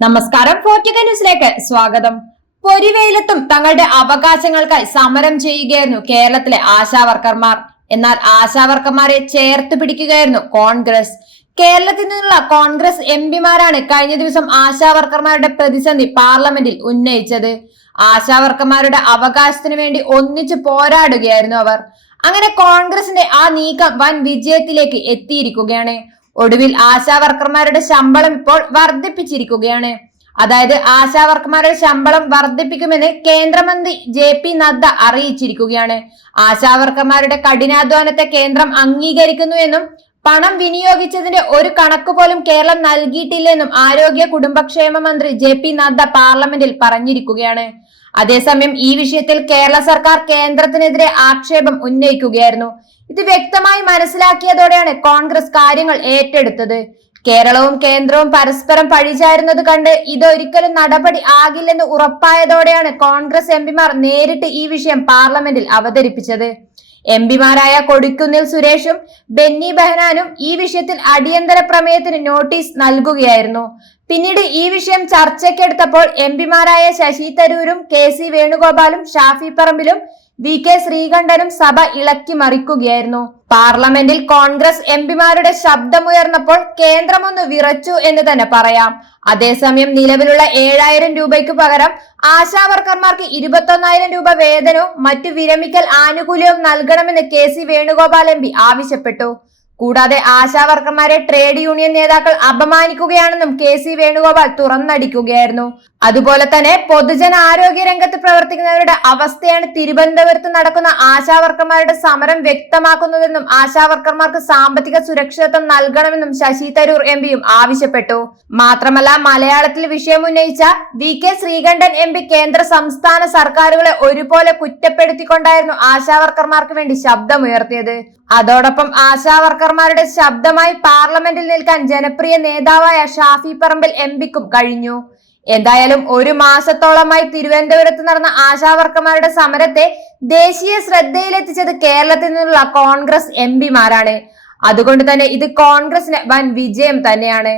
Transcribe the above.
നമസ്കാരം. ഫോർട്ടിക്ക ന്യൂസിലേക്ക് സ്വാഗതം. പൊരിവെയിലത്തും തങ്ങളുടെ അവകാശങ്ങൾക്കായി സമരം ചെയ്യുകയായിരുന്നു കേരളത്തിലെ ആശാവർക്കർമാർ. എന്നാൽ ആശാവർക്കർമാരെ ചേർത്ത് പിടിക്കുകയായിരുന്നു കോൺഗ്രസ്. കേരളത്തിൽ നിന്നുള്ള കോൺഗ്രസ് എംപിമാരാണ് കഴിഞ്ഞ ദിവസം ആശാവർക്കർമാരുടെ പ്രതിസന്ധി പാർലമെന്റിൽ ഉന്നയിച്ചത്. ആശാവർക്കർമാരുടെ അവകാശത്തിനു വേണ്ടി ഒന്നിച്ചു പോരാടുകയായിരുന്നു അവർ. അങ്ങനെ കോൺഗ്രസിന്റെ ആ നീക്കം വൻ വിജയത്തിലേക്ക് എത്തിയിരിക്കുകയാണ്. ഒടുവിൽ ആശാവർക്കർമാരുടെ ശമ്പളം ഇപ്പോൾ വർദ്ധിപ്പിച്ചിരിക്കുകയാണ്. അതായത് ആശാവർക്കർമാരുടെ ശമ്പളം വർദ്ധിപ്പിക്കുമെന്ന് കേന്ദ്രമന്ത്രി JP നദ്ദ അറിയിച്ചിരിക്കുകയാണ്. ആശാവർക്കർമാരുടെ കഠിനാധ്വാനത്തെ കേന്ദ്രം അംഗീകരിക്കുന്നു എന്നും പണം വിനിയോഗിച്ചതിന്റെ ഒരു കണക്ക് പോലും കേരളം നൽകിയിട്ടില്ലെന്നും ആരോഗ്യ കുടുംബക്ഷേമ മന്ത്രി JP നദ്ദ പാർലമെന്റിൽ പറഞ്ഞിരിക്കുകയാണ്. അതേസമയം ഈ വിഷയത്തിൽ കേരള സർക്കാർ കേന്ദ്രത്തിനെതിരെ ആക്ഷേപം ഉന്നയിക്കുകയായിരുന്നു. ഇത് വ്യക്തമായി മനസ്സിലാക്കിയതോടെയാണ് കോൺഗ്രസ് കാര്യങ്ങൾ ഏറ്റെടുത്തത്. കേരളവും കേന്ദ്രവും പരസ്പരം പഴിചാരുന്നത് കണ്ട് ഇതൊരിക്കലും നടപടി ആകില്ലെന്ന് ഉറപ്പായതോടെയാണ് കോൺഗ്രസ് എംപിമാർ നേരിട്ട് ഈ വിഷയം പാർലമെന്റിൽ അവതരിപ്പിച്ചത്. എംപിമാരായ കൊടിക്കുന്നിൽ സുരേഷും ബെന്നി ബെഹനാനും ഈ വിഷയത്തിൽ അടിയന്തര പ്രമേയത്തിന് നോട്ടീസ് നൽകുകയായിരുന്നു. പിന്നീട് ഈ വിഷയം ചർച്ചയ്ക്കെടുത്തപ്പോൾ എംപിമാരായ ശശി തരൂരും KC വേണുഗോപാലും ഷാഫി പറമ്പിലും VK ശ്രീകണ്ഠനും സഭ ഇളക്കി മറിക്കുകയായിരുന്നു. പാർലമെന്റിൽ കോൺഗ്രസ് എംപിമാരുടെ ശബ്ദമുയർന്നപ്പോൾ കേന്ദ്രമൊന്ന് വിറച്ചു എന്ന് തന്നെ പറയാം. അതേസമയം നിലവിലുള്ള 7000 രൂപയ്ക്ക് പകരം ആശാവർക്കർമാർക്ക് 21,000 രൂപ വേതനവും മറ്റു വിരമിക്കൽ ആനുകൂല്യവും നൽകണമെന്ന് KC വേണുഗോപാൽ MP ആവശ്യപ്പെട്ടു. കൂടാതെ ആശാവർക്കർമാരെ ട്രേഡ് യൂണിയൻ നേതാക്കൾ അപമാനിക്കുകയാണെന്നും KC വേണുഗോപാൽ തുറന്നടിക്കുകയായിരുന്നു. അതുപോലെ തന്നെ പൊതുജനാരോഗ്യ രംഗത്ത് പ്രവർത്തിക്കുന്നവരുടെ അവസ്ഥയാണ് തിരുവനന്തപുരത്ത് നടക്കുന്ന ആശാവർക്കർമാരുടെ സമരം വ്യക്തമാക്കുന്നതെന്നും ആശാവർക്കർമാർക്ക് സാമ്പത്തിക സുരക്ഷിതത്വം നൽകണമെന്നും ശശി തരൂർ MPയും ആവശ്യപ്പെട്ടു. മാത്രമല്ല മലയാളത്തിൽ വിഷയം ഉന്നയിച്ച VK ശ്രീകണ്ഠൻ MP കേന്ദ്ര സംസ്ഥാന സർക്കാരുകളെ ഒരുപോലെ കുറ്റപ്പെടുത്തിക്കൊണ്ടായിരുന്നു ആശാവർക്കർമാർക്ക് വേണ്ടി ശബ്ദമുയർത്തിയത്. അതോടൊപ്പം ആശാവർക്കർമാരുടെ ശബ്ദമായി പാർലമെന്റിൽ നിൽക്കാൻ ജനപ്രിയ നേതാവായ ഷാഫി പറമ്പിൽ MPക്കും കഴിഞ്ഞു. എന്തായാലും ഒരു മാസത്തോളമായി തിരുവനന്തപുരത്ത് നടന്ന ആശാവർക്കർമാരുടെ സമരത്തെ ദേശീയ ശ്രദ്ധയിലെത്തിച്ചത് കേരളത്തിൽ നിന്നുള്ള കോൺഗ്രസ് എംപിമാരാണ്. അതുകൊണ്ട് തന്നെ ഇത് കോൺഗ്രസിന് വൻ വിജയം തന്നെയാണ്.